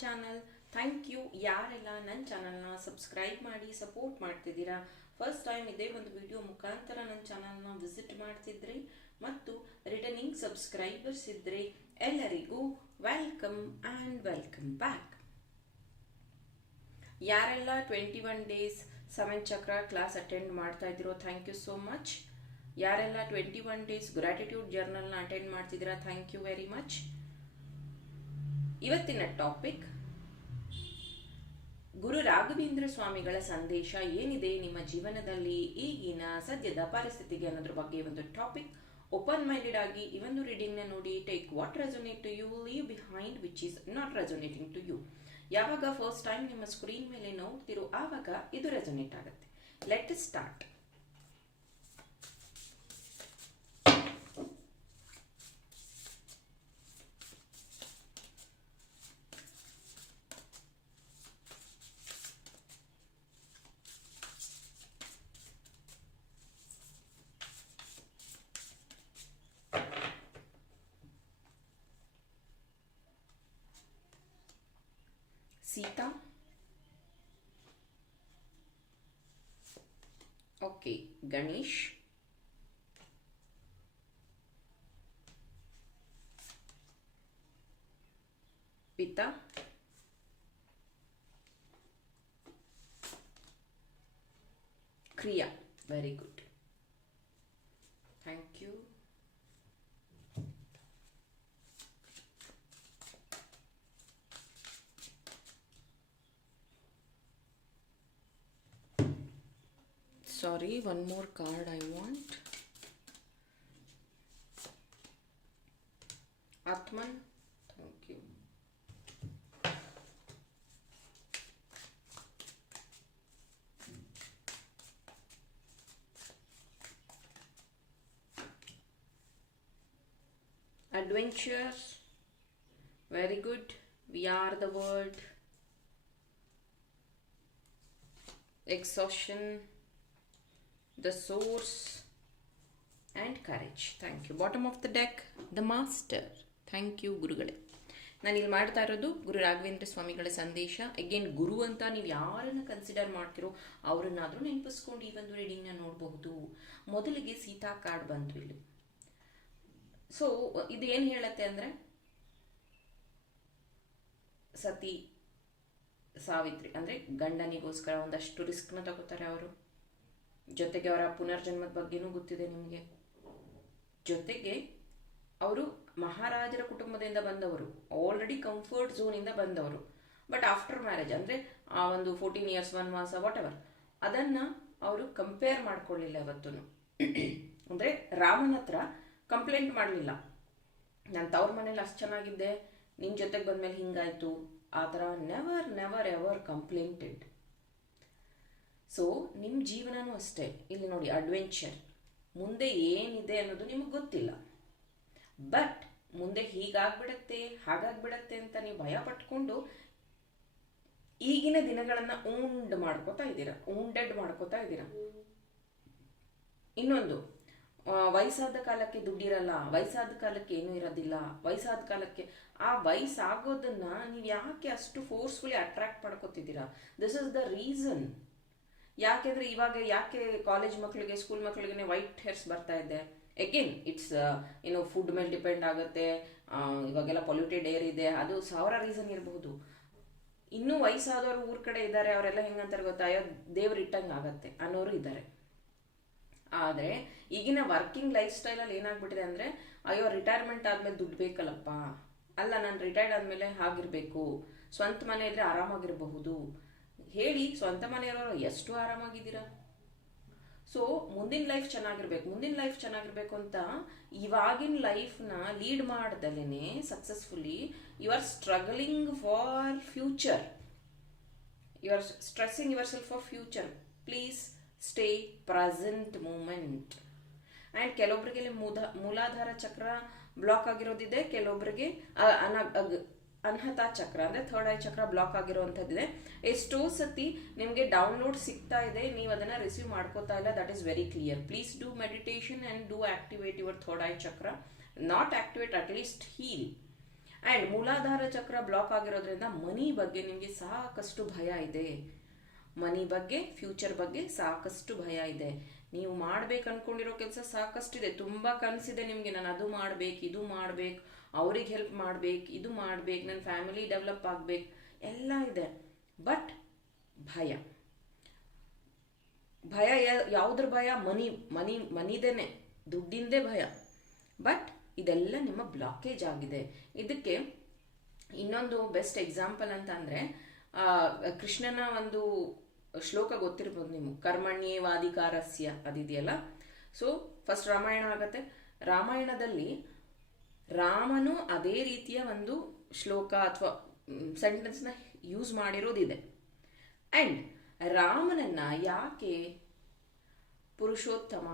Channel thank you ಯಾರೆಲ್ಲ ನನ್ನ ಚಾನಲ್ನ ಸಬ್ಸ್ಕ್ರೈಬ್ ಮಾಡಿ ಸಪೋರ್ಟ್ ಮಾಡ್ತಿದ್ದೀರಾ? ಫಸ್ಟ್ ಟೈಮ್ ಇದೇ ಒಂದು ವಿಡಿಯೋ ಮುಖಾಂತರ ನನ್ನ ಚಾನಲ್ನ ವಿಸಿಟ್ ಮಾಡ್ತಿದ್ರಿ. ಮತ್ತು ರಿಟರ್ನಿಂಗ್ ಸಬ್ಸ್ಕ್ರೈಬರ್ಸ್ ಇದ್ದರೆ ಎಲ್ಲರಿಗೂ ವೆಲ್ಕಮ್ ಆ್ಯಂಡ್ ವೆಲ್ಕಮ್ ಬ್ಯಾಕ್ ಯಾರೆಲ್ಲ twenty one days seven chakra class attend ಮಾಡ್ತಾ ಇದ್ದೀರೋ ಥ್ಯಾಂಕ್ ಯು ಸೋ ಮಚ್ ಯಾರೆಲ್ಲ ಟ್ವೆಂಟಿ ಒನ್ ಡೇಸ್ ಗ್ರಾಟಿಟ್ಯೂಡ್ ಜರ್ನಲ್ನ ಅಟೆಂಡ್ ಮಾಡ್ತಿದ್ದೀರಾ ಥ್ಯಾಂಕ್ ಯು ವೆರಿ ಮಚ್ ಇವತ್ತಿನ ಟಾಪಿಕ್, ಗುರು ರಾಘವೇಂದ್ರ ಸ್ವಾಮಿಗಳ ಸಂದೇಶ ಏನಿದೆ ನಿಮ್ಮ ಜೀವನದಲ್ಲಿ, ಈಗಿನ, ಸದ್ಯದ ಪರಿಸ್ಥಿತಿಗೆ ಅನ್ನೋದ್ರ ಬಗ್ಗೆ ಒಂದು ಟಾಪಿಕ್. ಓಪನ್ ಮೈಂಡೆಡ್ ಆಗಿ ಈ ಒಂದು ರೀಡಿಂಗ್ನ ನೋಡಿ take what resonate to you leave behind which is not resonating to you ಯಾವಾಗ ಫಸ್ಟ್ ಟೈಮ್ ನಿಮ್ಮ ಸ್ಕ್ರೀನ್ ಮೇಲೆ ನೋಡ್ತಿರೋ, ಆವಾಗ ಇದು ರೆಸೊನೇಟ್ ಆಗುತ್ತೆ. Let start theta. Okay, Ganesh. Pita. Kriya. Very good. Sorry one more card i want. Atman thank you. Adventures very good. We are the world. Exhaustion the source and courage. Thank you. Bottom of the deck, the master. Thank you ಗುರುಗಳೇ ನಾನು ಇಲ್ಲಿ ಮಾಡ್ತಾ ಇರೋದು ಗುರು ರಾಘವೇಂದ್ರ ಸ್ವಾಮಿಗಳ ಸಂದೇಶ. Again ಗುರು ಅಂತ ನೀವು ಯಾರನ್ನು ಕನ್ಸಿಡರ್ ಮಾಡ್ತಿರೋ ಅವರನ್ನಾದರೂ ನೆನಪಿಸ್ಕೊಂಡು ಈ ಒಂದು ರೀಡಿಂಗ್ನ ನೋಡಬಹುದು. ಮೊದಲಿಗೆ ಸೀತಾ ಕಾರ್ಡ್ ಬಂತು ಇಲ್ಲಿ. ಸೊ ಇದು ಏನು ಹೇಳತ್ತೆ ಅಂದರೆ, ಸತಿ ಸಾವಿತ್ರಿ, ಅಂದರೆ ಗಂಡನಿಗೋಸ್ಕರ ಒಂದಷ್ಟು ರಿಸ್ಕ್ನ ತಗೋತಾರೆ ಅವರು. ಜೊತೆಗೆ ಅವರ ಪುನರ್ಜನ್ಮದ ಬಗ್ಗೆನೂ ಗೊತ್ತಿದೆ ನಿಮಗೆ. ಜೊತೆಗೆ ಅವರು ಮಹಾರಾಜರ ಕುಟುಂಬದಿಂದ ಬಂದವರು. ಆಲ್ರೆಡಿ ಕಂಫರ್ಟ್ ಝೋನಿಂದ ಬಂದವರು. ಬಟ್ ಆಫ್ಟರ್ ಮ್ಯಾರೇಜ್ ಅಂದರೆ ಆ ಒಂದು ಫೋರ್ಟೀನ್ ಇಯರ್ಸ್ ಒನ್ ಮಾಸ ವಾಟ್ ಎವರ್ ಅದನ್ನು ಅವರು ಕಂಪೇರ್ ಮಾಡ್ಕೊಳ್ಳಿಲ್ಲ ಇವತ್ತು ಅಂದರೆ ರಾಮನ ಹತ್ರ ಕಂಪ್ಲೇಂಟ್ ಮಾಡಲಿಲ್ಲ. ನಾನು ತವ್ರ ಮನೇಲಿ ಅಷ್ಟು ಚೆನ್ನಾಗಿದ್ದೆ ನಿನ್ನ ಜೊತೆಗೆ ಬಂದಮೇಲೆ ಹಿಂಗಾಯಿತು. ಆ ಥರ never never ever complainted so ನಿಮ್ಮ ಜೀವನನೂ ಅಷ್ಟೇ. ಇಲ್ಲಿ ನೋಡಿ ಅಡ್ವೆಂಚರ್ ಮುಂದೆ ಏನಿದೆ ಅನ್ನೋದು ನಿಮಗೆ ಗೊತ್ತಿಲ್ಲ. ಬಟ್ ಮುಂದೆ ಹೀಗಾಗ್ಬಿಡತ್ತೆ, ಹಾಗಾಗ್ಬಿಡತ್ತೆ ಅಂತ ನೀವು ಭಯ ಪಟ್ಕೊಂಡು ಈಗಿನ ದಿನಗಳನ್ನು ಊಂಡ್ ಮಾಡ್ಕೋತಾ ಇದ್ದೀರಾ. ಊಂಡೆಡ್ ಮಾಡ್ಕೋತಾ ಇದ್ದೀರಾ. ಇನ್ನೊಂದು ವಯಸ್ಸಾದ ಕಾಲಕ್ಕೆ ದುಡ್ಡಿರಲ್ಲ, ವಯಸ್ಸಾದ ಕಾಲಕ್ಕೆ ಏನೂ ಇರೋದಿಲ್ಲ, ವಯಸ್ಸಾದ ಕಾಲಕ್ಕೆ ಆ ವಯಸ್ಸಾಗೋದನ್ನ ನೀವು ಯಾಕೆ ಅಷ್ಟು ಫೋರ್ಸ್ಫುಲಿ ಅಟ್ರಾಕ್ಟ್ ಮಾಡ್ಕೋತಿದ್ದೀರಾ? ದಿಸ್ ಇಸ್ ದ ರೀಸನ್ ಯಾಕೆಂದ್ರೆ ಇವಾಗ ಯಾಕೆ ಕಾಲೇಜ್ ಮಕ್ಕಳಿಗೆ ಸ್ಕೂಲ್ ಮಕ್ಕಳಿಗೆ ವೈಟ್ ಹೇರ್ಸ್ ಬರ್ತಾ ಇದೆ? ಎಗೇನ್ ಇಟ್ಸ್ ಏನು ಫುಡ್ ಮೇಲೆ ಡಿಪೆಂಡ್ ಆಗುತ್ತೆ ಇವಾಗೆಲ್ಲ ಪೊಲ್ಯೂಟೆಡ್ ಏರ್ ಇದೆ, ಅದು ಸಾವಿರ ರೀಸನ್ ಇರಬಹುದು ಇನ್ನೂ ವಯಸ್ಸಾದವರು ಊರ್ ಕಡೆ ಇದ್ದಾರೆ, ಅವರೆಲ್ಲ ಹೆಂಗಂತಾರೆ ಗೊತ್ತಾಯೋ ದೇವ್ರು ಇಟ್ಟಂಗೆ ಆಗತ್ತೆ ಅನ್ನೋರು ಇದ್ದಾರೆ. ಆದರೆ, ಈಗಿನ ವರ್ಕಿಂಗ್ ಲೈಫ್ ಸ್ಟೈಲಲ್ಲಿ ಏನಾಗ್ಬಿಟ್ಟಿದೆ ಅಂದರೆ, ಅಯ್ಯೋ ರಿಟೈರ್ಮೆಂಟ್ ಆದಮೇಲೆ ದುಡ್ಡು ಬೇಕಲ್ಲಪ್ಪ? ಅಲ್ಲ, ನಾನು ರಿಟೈರ್ಡ್ ಆದಮೇಲೆ ಹಾಗಿರಬೇಕು. ಸ್ವಂತ ಮನೆ ಇದ್ರೆ ಆರಾಮಾಗಿರಬಹುದು. ಹೇಳಿ ಸ್ವಂತ ಮನೆಯವರು ಎಷ್ಟು ಆರಾಮಾಗಿದ್ದೀರಾ? ಸೊ ಮುಂದಿನ ಲೈಫ್ ಚೆನ್ನಾಗಿರ್ಬೇಕು, ಮುಂದಿನ ಲೈಫ್ ಚೆನ್ನಾಗಿರ್ಬೇಕು ಅಂತ ಇವಾಗಿನ ಲೈಫ್ನ lead ಮಾಡ್ದಲೇ successfully you are struggling for future you are stressing yourself for future please stay present moment and ಕೆಲವೊಬ್ಬರಿಗೆ ಮೂಲ ಮೂಲಾಧಾರ ಚಕ್ರ ಬ್ಲಾಕ್ ಆಗಿರೋದಿದೆ ಕೆಲವೊಬ್ಬರಿಗೆ ಅನ್ಹತಾ ಚಕ್ರ, ಅಂದರೆ ಥರ್ಡ್ ಐ ಚಕ್ರ ಬ್ಲಾಕ್ ಆಗಿರುವಂಥದ್ದಿದೆ. ಎಷ್ಟೋ ಸತಿ ನಿಮಗೆ ಡೌನ್ಲೋಡ್ ಸಿಗ್ತಾ ಇದೆ, ನೀವು ಅದನ್ನ ರಿಸೀವ್ ಮಾಡ್ಕೋತಾ ಇಲ್ಲ that is very clear please do meditation and do activate your third eye chakra. Not activate at least heal and Muladhara chakra block ಆಗಿರೋದ್ರಿಂದ ಮನಿ ಬಗ್ಗೆ ನಿಮಗೆ ಸಾಕಷ್ಟು ಭಯ ಇದೆ. ಮನಿ ಬಗ್ಗೆ ಫ್ಯೂಚರ್ ಬಗ್ಗೆ ಸಾಕಷ್ಟು ಭಯ ಇದೆ. ನೀವು ಮಾಡ್ಬೇಕು ಅನ್ಕೊಂಡಿರೋ ಕೆಲಸ ಸಾಕಷ್ಟಿದೆ. ತುಂಬ ಕನಸಿದೆ ನಿಮಗೆ, ನಾನು ಅದು ಮಾಡ್ಬೇಕು, ಇದು ಮಾಡ್ಬೇಕು, ಅವ್ರಿಗೆ ಹೆಲ್ಪ್ ಮಾಡ್ಬೇಕು, ಇದು ಮಾಡ್ಬೇಕು ನನ್ನ ಫ್ಯಾಮಿಲಿ ಡೆವಲಪ್ ಆಗ್ಬೇಕು. ಎಲ್ಲ ಇದೆ. ಬಟ್ ಭಯ. ಭಯ ಯಾವುದ್ರ ಭಯ? ಮನಿ ಮನಿ, ಮನಿದೇನೆ. ದುಡ್ಡಿಂದೇ ಭಯ. ಬಟ್ ಇದೆಲ್ಲ ನಿಮ್ಮ ಬ್ಲಾಕೇಜ್ ಆಗಿದೆ. ಇದಕ್ಕೆ ಇನ್ನೊಂದು ಬೆಸ್ಟ್ ಎಕ್ಸಾಂಪಲ್ ಅಂತ ಕೃಷ್ಣನ ಒಂದು ಶ್ಲೋಕ ಗೊತ್ತಿರ್ಬೋದು ನೀವು ಕರ್ಮಣ್ಯೇವಾಧಿಕಾರಸ್ಯ ಅದಿದೆಯಲ್ಲ? ಸೊ ಫಸ್ಟ್ ರಾಮಾಯಣ ಆಗತ್ತೆ. ರಾಮಾಯಣದಲ್ಲಿ ರಾಮನು ಅದೇ ರೀತಿಯ ಒಂದು ಶ್ಲೋಕ ಅಥವಾ ಸೆಂಟೆನ್ಸ್ನ ಯೂಸ್ ಮಾಡಿರೋದಿದೆ. ಆ್ಯಂಡ್ ರಾಮನನ್ನ ಯಾಕೆ ಪುರುಷೋತ್ತಮ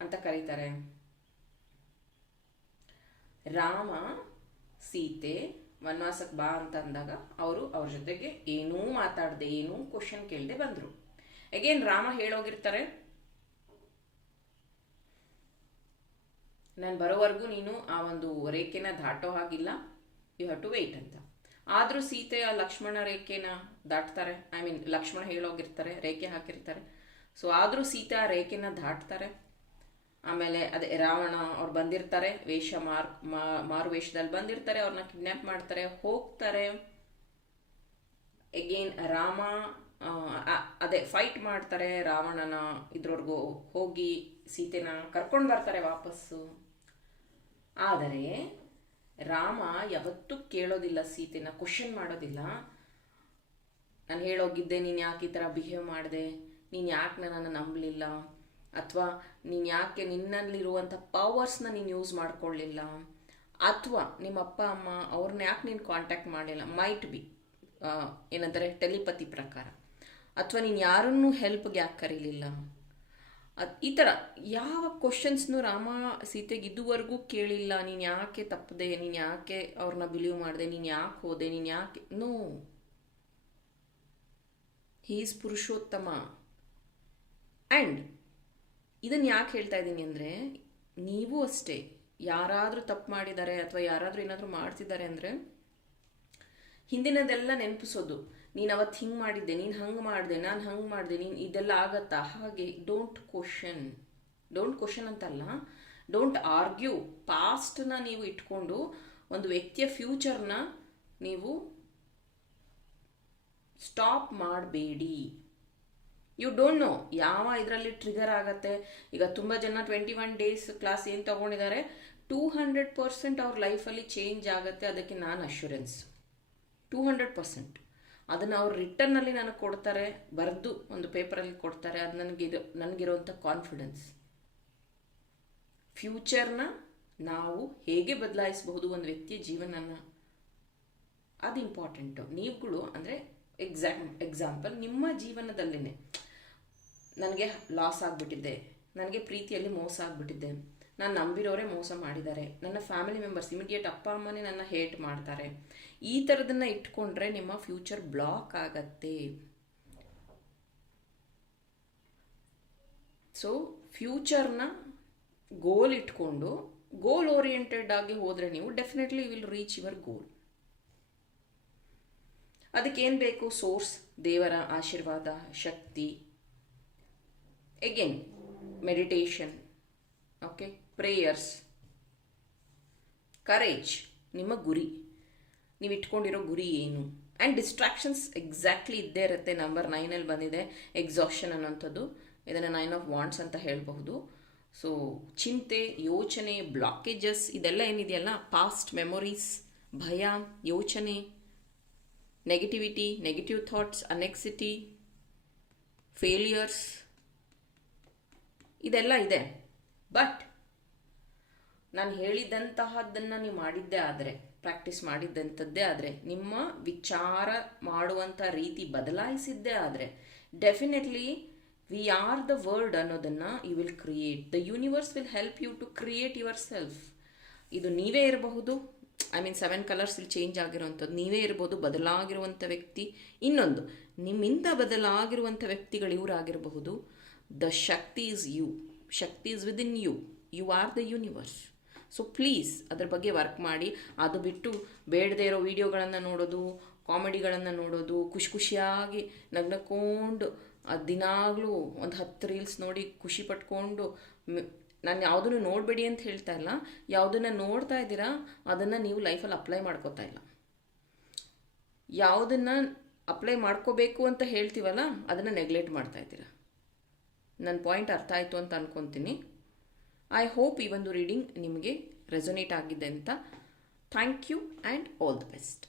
ಅಂತ ಕರೀತಾರೆ? ರಾಮ, ಸೀತೆ ವನವಾಸಕ್ಕೆ ಬಾ ಅಂತ ಅಂದಾಗ ಅವರು ಅವ್ರ ಜೊತೆಗೆ ಏನೂ ಮಾತಾಡದೆ, ಏನೂ ಕ್ವಶನ್ ಕೇಳದೆ ಬಂದರು. ಅಗೇನ್ ರಾಮ ಹೇಳೋಗಿರ್ತಾರೆ, ನಾನು ಬರೋವರೆಗೂ ನೀನು ಆ ಒಂದು ರೇಖೆನ ದಾಟೋ ಹಾಗಿಲ್ಲ. ಯು ಹ್ಯಾವ್ ಟು ವೆಯ್ಟ್ ಅಂತ. ಆದರೂ ಸೀತೆ ಆ ಲಕ್ಷ್ಮಣ ರೇಖೆನ ದಾಟ್ತಾರೆ. ಐ ಮೀನ್ ಲಕ್ಷ್ಮಣ ಹೇಳೋಗಿರ್ತಾರೆ, ರೇಖೆ ಹಾಕಿರ್ತಾರೆ. ಸೊ ಆದರೂ ಸೀತೆ ಆ ರೇಖೆನ ದಾಟ್ತಾರೆ. ಆಮೇಲೆ ಅದೇ ರಾವಣ ಅವ್ರು ಬಂದಿರ್ತಾರೆ, ವೇಷ ಮಾರ್ ಮಾರು ವೇಷದಲ್ಲಿ ಬಂದಿರ್ತಾರೆ, ಅವ್ರನ್ನ ಕಿಡ್ನಾಪ್ ಮಾಡ್ತಾರೆ, ಹೋಗ್ತಾರೆ. ಎಗೇನ್ ರಾಮ ಅದೇ ಫೈಟ್ ಮಾಡ್ತಾರೆ ರಾವಣನ ಇದ್ರವರೆಗೂ ಹೋಗಿ ಸೀತೆನ ಕರ್ಕೊಂಡು ಬರ್ತಾರೆ ವಾಪಸ್ಸು. ಆದರೆ ರಾಮ ಯಾವತ್ತೂ ಕೇಳೋದಿಲ್ಲ ಸೀತೆನ ಕ್ವಶನ್ ಮಾಡೋದಿಲ್ಲ. ನಾನು ಹೇಳೋಗಿದ್ದೆ, ನೀನು ಯಾಕೆ ಈ ಥರ ಬಿಹೇವ್ ಮಾಡಿದೆ? ನೀನು ಯಾಕೆ ನನ್ನನ್ನು ನಂಬಲಿಲ್ಲ? ಅಥವಾ ನೀನು ಯಾಕೆ ನಿನ್ನಲ್ಲಿರುವಂಥ ಪವರ್ಸ್ನ ನೀನು ಯೂಸ್ ಮಾಡ್ಕೊಳ್ಳಿಲ್ಲ? ಅಥವಾ ನಿಮ್ಮ ಅಪ್ಪ, ಅಮ್ಮ ಅವ್ರನ್ನ ಯಾಕೆ ನೀನು ಕಾಂಟ್ಯಾಕ್ಟ್ ಮಾಡಿಲ್ಲ ಮೈಟ್ ಬಿ ಏನಂತಾರೆ ಟೆಲಿಪತಿ ಪ್ರಕಾರ. ಅಥವಾ ನೀನು ಯಾರನ್ನೂ ಹೆಲ್ಪ್ಗೆ ಯಾಕೆ ಕರೀಲಿಲ್ಲ? ಈ ಥರ ಯಾವ ಕ್ವಶನ್ಸ್ನು ರಾಮ ಸೀತೆಗೆ ಇದುವರೆಗೂ ಕೇಳಿಲ್ಲ. ನೀನು ಯಾಕೆ ತಪ್ಪದೆ, ನೀನು ಯಾಕೆ ಅವ್ರನ್ನ ಬಿಲೀವ್ ಮಾಡಿದೆ, ನೀನು ಯಾಕೆ ಹೋದೆ, ನೀನು ಯಾಕೆ ನೋ ಹೀಸ್ ಪುರುಷೋತ್ತಮ. ಆ್ಯಂಡ್ ಇದನ್ನು ಯಾಕೆ ಹೇಳ್ತಾ ಇದ್ದೀನಿ ಅಂದರೆ, ನೀವು ಅಷ್ಟೇ, ಯಾರಾದರೂ ತಪ್ಪು ಮಾಡಿದ್ದಾರೆ ಅಥವಾ ಯಾರಾದರೂ ಏನಾದರೂ ಮಾಡ್ತಿದ್ದಾರೆ ಅಂದರೆ, ಹಿಂದಿನದೆಲ್ಲ ನೆನಪಿಸೋದು. ನೀನು ಅವತ್ತು ಹಿಂಗೆ ಮಾಡಿದ್ದೆ, ನೀನು ಹಂಗೆ ಮಾಡಿದೆ, ನಾನು ಹಂಗೆ ಮಾಡಿದೆ, ನೀನು ಇದೆಲ್ಲ ಆಗತ್ತಾ? ಹಾಗೆ ಡೋಂಟ್ ಕ್ವಶನ್ ಡೋಂಟ್ ಕ್ವಶನ್ ಅಂತಲ್ಲ ಡೋಂಟ್ ಆರ್ಗ್ಯೂ ಪಾಸ್ಟ್ನ ನೀವು ಇಟ್ಕೊಂಡು, ಒಂದು ವ್ಯಕ್ತಿಯ ಫ್ಯೂಚರ್ನ ನೀವು ಸ್ಟಾಪ್ ಮಾಡಬೇಡಿ. ಯು ಡೋಂಟ್ ನೋ ಯಾವ ಇದರಲ್ಲಿ ಟ್ರಿಗರ್ ಆಗತ್ತೆ? ಈಗ ತುಂಬ ಜನ ಟ್ವೆಂಟಿ ಒನ್ ಡೇಸ್ ಕ್ಲಾಸ್ ಏನು ತಗೊಂಡಿದ್ದಾರೆ ಟೂ ಹಂಡ್ರೆಡ್ ಪರ್ಸೆಂಟ್ ಅವ್ರ ಲೈಫಲ್ಲಿ ಚೇಂಜ್ ಆಗುತ್ತೆ ಅದಕ್ಕೆ ನಾನು ಅಶ್ಯೂರೆನ್ಸ್ ಟೂ ಹಂಡ್ರೆಡ್ ಪರ್ಸೆಂಟ್ ಅದನ್ನು ಅವ್ರು ರಿಟರ್ನಲ್ಲಿ ನನಗೆ ಕೊಡ್ತಾರೆ, ಬರೆದು ಒಂದು ಪೇಪರಲ್ಲಿ ಕೊಡ್ತಾರೆ, ಅದು ನನಗಿರೋ ನನಗಿರೋಂಥ ಕಾನ್ಫಿಡೆನ್ಸ್ ಫ್ಯೂಚರ್ನ ನಾವು ಹೇಗೆ ಬದಲಾಯಿಸಬಹುದು ಒಂದು ವ್ಯಕ್ತಿಯ ಜೀವನನ? ಅದು ಇಂಪಾರ್ಟೆಂಟು ನೀವುಗಳು ಅಂದರೆ ಎಕ್ಸಾಮ್ ಎಕ್ಸಾಂಪಲ್ ನಿಮ್ಮ ಜೀವನದಲ್ಲೇ ನನಗೆ ಲಾಸ್ ಆಗಿಬಿಟ್ಟಿದ್ದೆ ನನಗೆ ಪ್ರೀತಿಯಲ್ಲಿ ಮೋಸ ಆಗಿಬಿಟ್ಟಿದ್ದೆ ನಾನು ನಂಬಿರೋರೇ ಮೋಸ ಮಾಡಿದ್ದಾರೆ. ನನ್ನ ಫ್ಯಾಮಿಲಿ ಮೆಂಬರ್ಸ್ ಇಮಿಡಿಯೇಟ್ ಅಪ್ಪ ಅಮ್ಮನೇ ನನ್ನ ಹೇಟ್ ಮಾಡ್ತಾರೆ. ಈ ಥರದನ್ನ ಇಟ್ಕೊಂಡ್ರೆ ನಿಮ್ಮ ಫ್ಯೂಚರ್ ಬ್ಲಾಕ್ ಆಗತ್ತೆ. ಸೊ ಫ್ಯೂಚರ್ನ ಗೋಲ್ ಇಟ್ಕೊಂಡು ಗೋಲ್ ಓರಿಯೆಂಟೆಡ್ ಆಗಿ ಹೋದರೆ ನೀವು definitely will reach your goal ಅದಕ್ಕೇನು ಬೇಕು? ಸೋರ್ಸ್ ದೇವರ ಆಶೀರ್ವಾದ, ಶಕ್ತಿ. Again meditation okay prayers courage ನಿಮ್ಮ ಗುರಿ. ನೀವು ಇಟ್ಕೊಂಡಿರೋ ಗುರಿ ಏನು? ಆ್ಯಂಡ್ ಡಿಸ್ಟ್ರಾಕ್ಷನ್ಸ್ ಎಕ್ಸಾಕ್ಟ್ಲಿ ಇದ್ದೇ ಇರುತ್ತೆ. ನಂಬರ್ ನೈನಲ್ಲಿ ಬಂದಿದೆ ಎಕ್ಸಾಷನ್ ಅನ್ನೋಂಥದ್ದು ಇದನ್ನು ನೈನ್ ಆಫ್ ವಾಂಡ್ಸ್ ಅಂತ ಹೇಳಬಹುದು. ಸೊ ಚಿಂತೆ, ಯೋಚನೆ ಬ್ಲಾಕೇಜಸ್ ಇದೆಲ್ಲ ಏನಿದೆಯಲ್ಲ? ಪಾಸ್ಟ್ ಮೆಮೊರೀಸ್ ಭಯ, ಯೋಚನೆ negativity negative thoughts anxiety failures ಇದೆಲ್ಲ ಇದೆ. ಬಟ್ ನಾನು ಹೇಳಿದಂತಹದ್ದನ್ನು ನೀವು ಮಾಡಿದ್ದೇ ಆದರೆ ಪ್ರಾಕ್ಟೀಸ್ ಮಾಡಿದ್ದಂಥದ್ದೇ ಆದರೆ, ನಿಮ್ಮ ವಿಚಾರ ಮಾಡುವಂಥ ರೀತಿ ಬದಲಾಯಿಸಿದ್ದೇ ಆದರೆ definitely we are the world ಅನ್ನೋದನ್ನು you will create the universe will help you to create yourself ಇದು ನೀವೇ ಇರಬಹುದು. ಐ ಮೀನ್ ಸೆವೆನ್ ಕಲರ್ಸ್ ಇಲ್ಲಿ ಚೇಂಜ್ ಆಗಿರುವಂಥದ್ದು. ನೀವೇ ಇರ್ಬೋದು ಬದಲಾಗಿರುವಂಥ ವ್ಯಕ್ತಿ. ಇನ್ನೊಂದು, ನಿಮ್ಮಿಂದ ಬದಲಾಗಿರುವಂಥ ವ್ಯಕ್ತಿಗಳು ಇವರಾಗಿರಬಹುದು. The shakti is you shakti is within you you are the universe so please ಅದ್ರ ಬಗ್ಗೆ ವರ್ಕ್ ಮಾಡಿ. ಅದು ಬಿಟ್ಟು ಬೇಡದೇ ಇರೋ ವೀಡಿಯೋಗಳನ್ನು ನೋಡೋದು ಕಾಮಿಡಿಗಳನ್ನು ನೋಡೋದು, ಖುಷಿ ಖುಷಿಯಾಗಿ ನಗ್ನಕೊಂಡು ಅದು ದಿನಾಗಲೂ ಒಂದು ಹತ್ತು ರೀಲ್ಸ್ ನೋಡಿ ಖುಷಿ ಪಟ್ಕೊಂಡು ನಾನು ಯಾವುದನ್ನು ನೋಡಬೇಡಿ ಅಂತ ಹೇಳ್ತಾ ಇಲ್ಲ. ಯಾವುದನ್ನು ನೋಡ್ತಾ ಇದ್ದೀರಾ, ಅದನ್ನು ನೀವು ಲೈಫಲ್ಲಿ ಅಪ್ಲೈ ಮಾಡ್ಕೋತಾ ಇಲ್ಲ. ಯಾವುದನ್ನು ಅಪ್ಲೈ ಮಾಡ್ಕೋಬೇಕು ಅಂತ ಹೇಳ್ತೀವಲ್ಲ, ಅದನ್ನು ನೆಗ್ಲೆಕ್ಟ್ ಮಾಡ್ತಾ ಇದ್ದೀರಾ. ನನ್ನ ಪಾಯಿಂಟ್ ಅರ್ಥ ಆಯಿತು ಅಂತ ಅನ್ಕೊತೀನಿ. ಐ ಹೋಪ್ ಈ ಒಂದು ರೀಡಿಂಗ್ ನಿಮಗೆ ರೆಸೊನೇಟ್ ಆಗಿದೆ ಅಂತ. Thank you and all the best